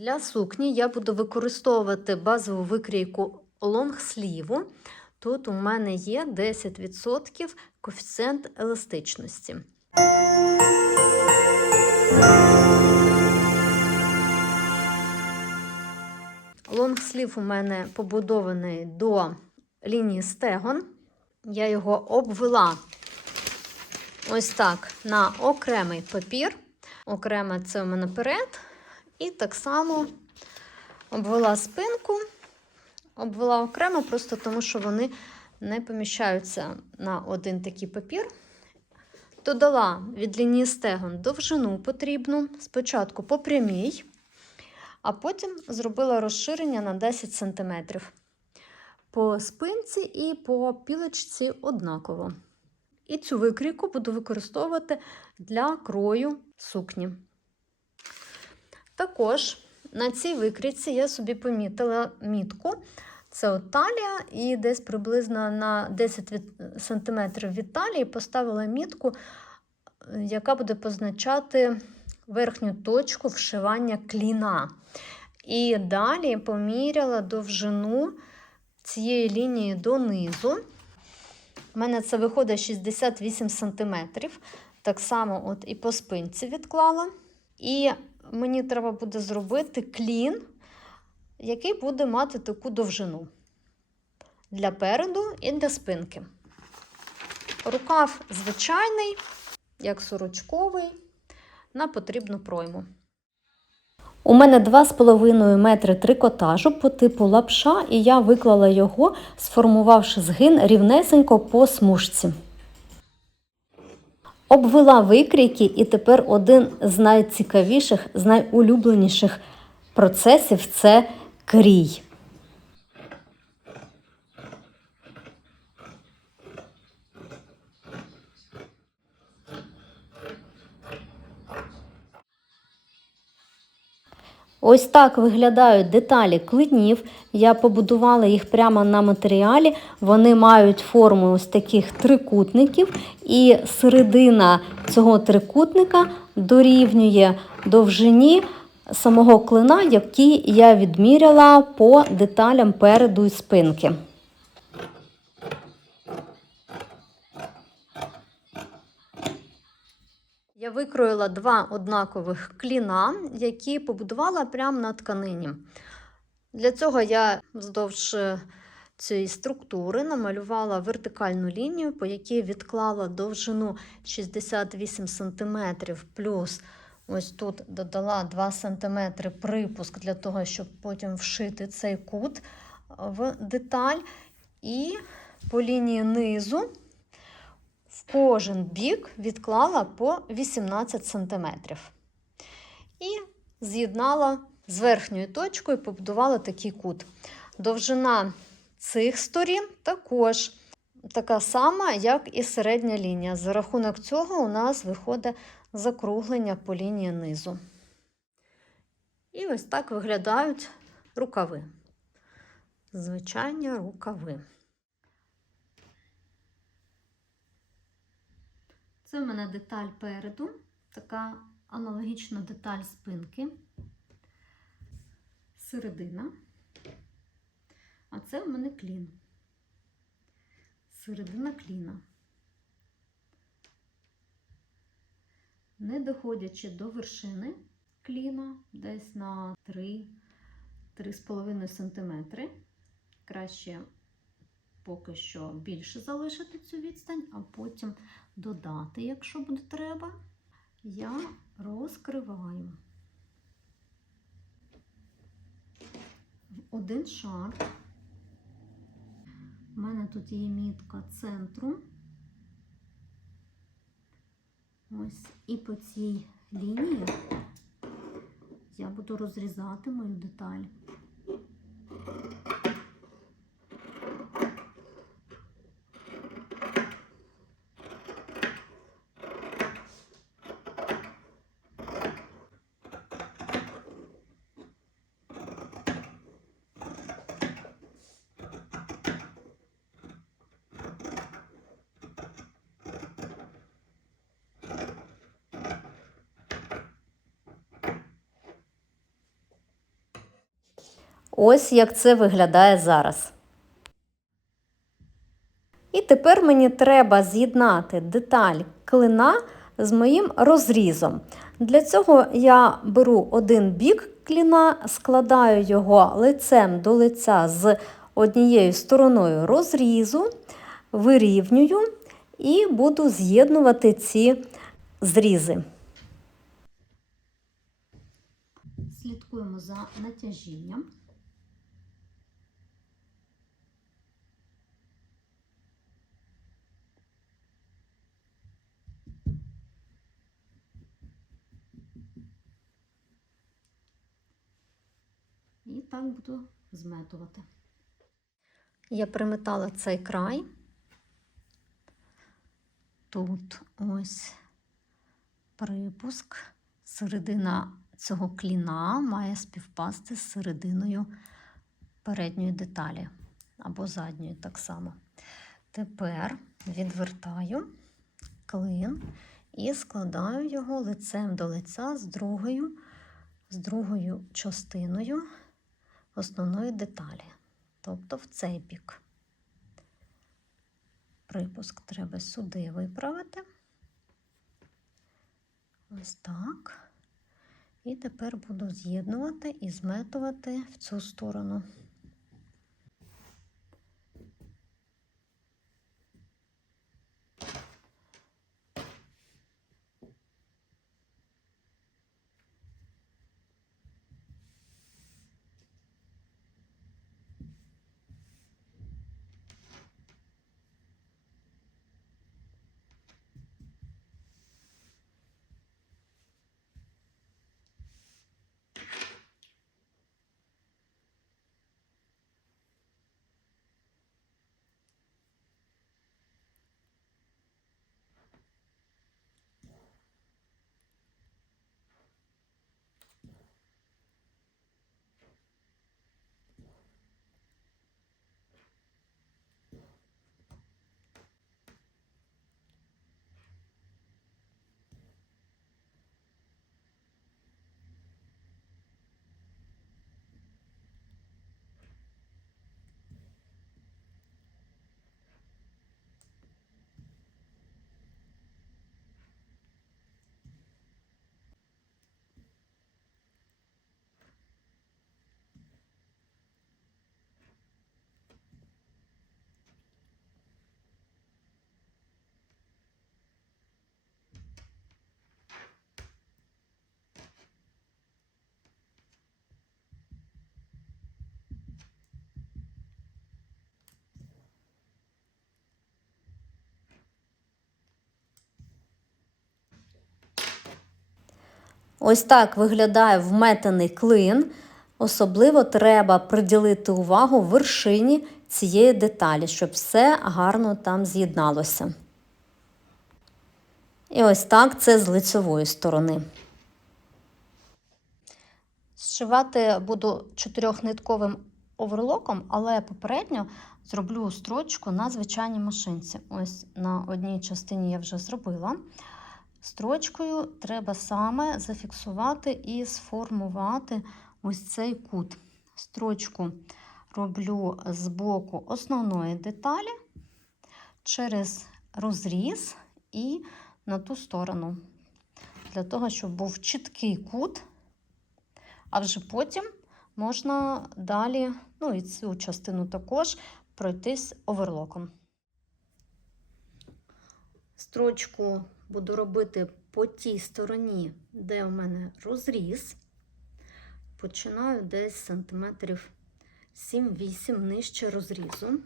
Для сукні я буду використовувати базову викрійку лонгсліву. Тут у мене є 10% коефіцієнт еластичності. Лонгслів у мене побудований до лінії стегон. Я його обвела ось так на окремий папір. Окремо це у мене перед. І так само обвела спинку, обвела окремо, просто тому що вони не поміщаються на один такий папір. Додала від лінії стегон довжину потрібну, спочатку по прямій, а потім зробила розширення на 10 см. По спинці і по пілочці однаково. І цю викрійку буду використовувати для крою сукні. Також на цій викрійці я собі помітила мітку. Це от талія, і десь приблизно на 10 від, см від талії поставила мітку, яка буде позначати верхню точку вшивання кліна. І далі поміряла довжину цієї лінії донизу. У мене це виходить 68 см. Так само от і по спинці відклала. І мені треба буде зробити клін, який буде мати таку довжину для переду і для спинки. Рукав звичайний, як сорочковий, на потрібну пройму. У мене 2,5 метри трикотажу по типу лапша, і я виклала його, сформувавши згин рівнесенько по смужці. Обвела викрійки, і тепер один з найцікавіших, з найулюбленіших процесів це крій. Ось так виглядають деталі клинів. Я побудувала їх прямо на матеріалі. Вони мають форму ось таких трикутників, і середина цього трикутника дорівнює довжині самого клина, який я відміряла по деталям переду і спинки. Я викроїла два однакових кліна, які побудувала прямо на тканині. Для цього я вздовж цієї структури намалювала вертикальну лінію, по якій відклала довжину 68 см, плюс ось тут додала 2 см припуск для того, щоб потім вшити цей кут в деталь. І по лінії низу кожен бік відклала по 18 см. І з'єднала з верхньою точкою побудувала такий кут. Довжина цих сторін також така сама, як і середня лінія. За рахунок цього у нас виходить закруглення по лінії низу. І ось так виглядають рукави. Звичайні рукави. Це в мене деталь переду, така аналогічна деталь спинки, середина. А це в мене клін. Середина кліна. Не доходячи до вершини кліна, десь на 3-3,5 см. Краще поки що більше залишити цю відстань, а потім додати, якщо буде треба, я розкриваю один шар. У мене тут є мітка центру. Ось і по цій лінії я буду розрізати мою деталь. Ось як це виглядає зараз. І тепер мені треба з'єднати деталь клина з моїм розрізом. Для цього я беру один бік кліна, складаю його лицем до лиця з однією стороною розрізу, вирівнюю і буду з'єднувати ці зрізи. Слідкуємо за натяжінням. І так буду зметувати. Я приметала цей край. Тут ось припуск, середина цього кліна має співпасти з серединою передньої деталі або задньої так само. Тепер відвертаю клин і складаю його лицем до лиця з другою, з другою частиною основної деталі, тобто в цей бік. Припуск треба сюди виправити. Ось так. І тепер буду з'єднувати і зметувати в цю сторону. Ось так виглядає вметений клин. Особливо треба приділити увагу вершині цієї деталі, щоб все гарно там з'єдналося. І ось так це з лицевої сторони. Зшивати буду чотирьохнитковим оверлоком, але попередньо зроблю строчку на звичайній машинці. Ось на одній частині я вже зробила. Строчкою треба саме зафіксувати і сформувати ось цей кут. Строчку роблю з боку основної деталі через розріз і на ту сторону. Для того, щоб був чіткий кут, а вже потім можна далі, ну і цю частину також пройтись оверлоком. Строчку буду робити по тій стороні, де у мене розріз. Починаю десь сантиметрів 7-8 нижче розрізу.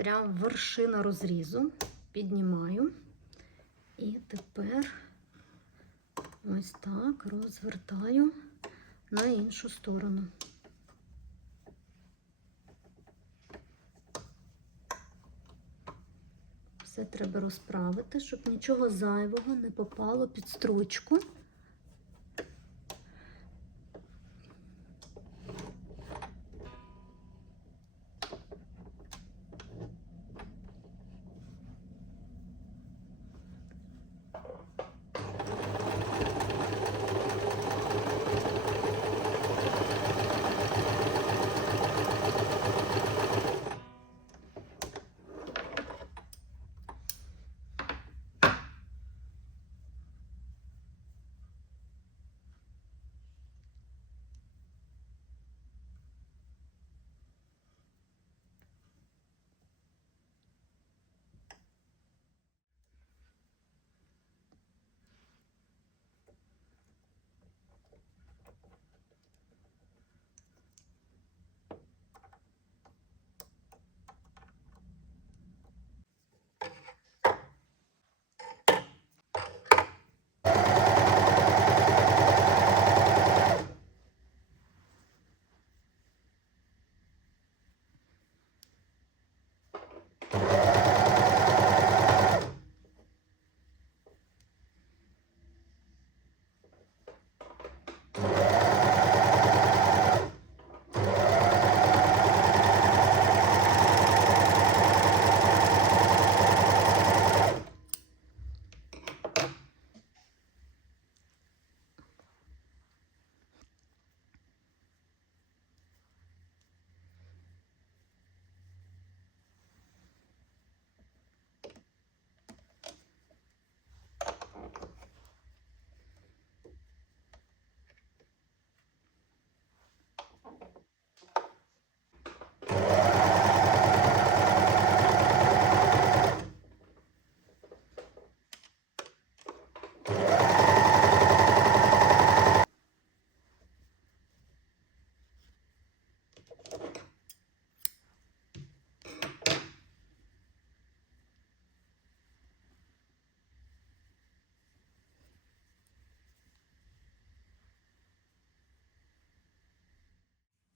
Прям вершина розрізу. Піднімаю. І тепер ось так розвертаю на іншу сторону. Все треба розправити, щоб нічого зайвого не попало під стручку.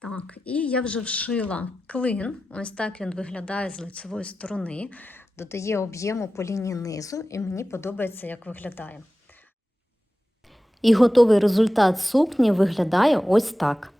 Так, і я вже вшила клин. Ось так він виглядає з лицевої сторони, додає об'єму по лінії низу, і мені подобається, як виглядає. І готовий результат сукні виглядає ось так.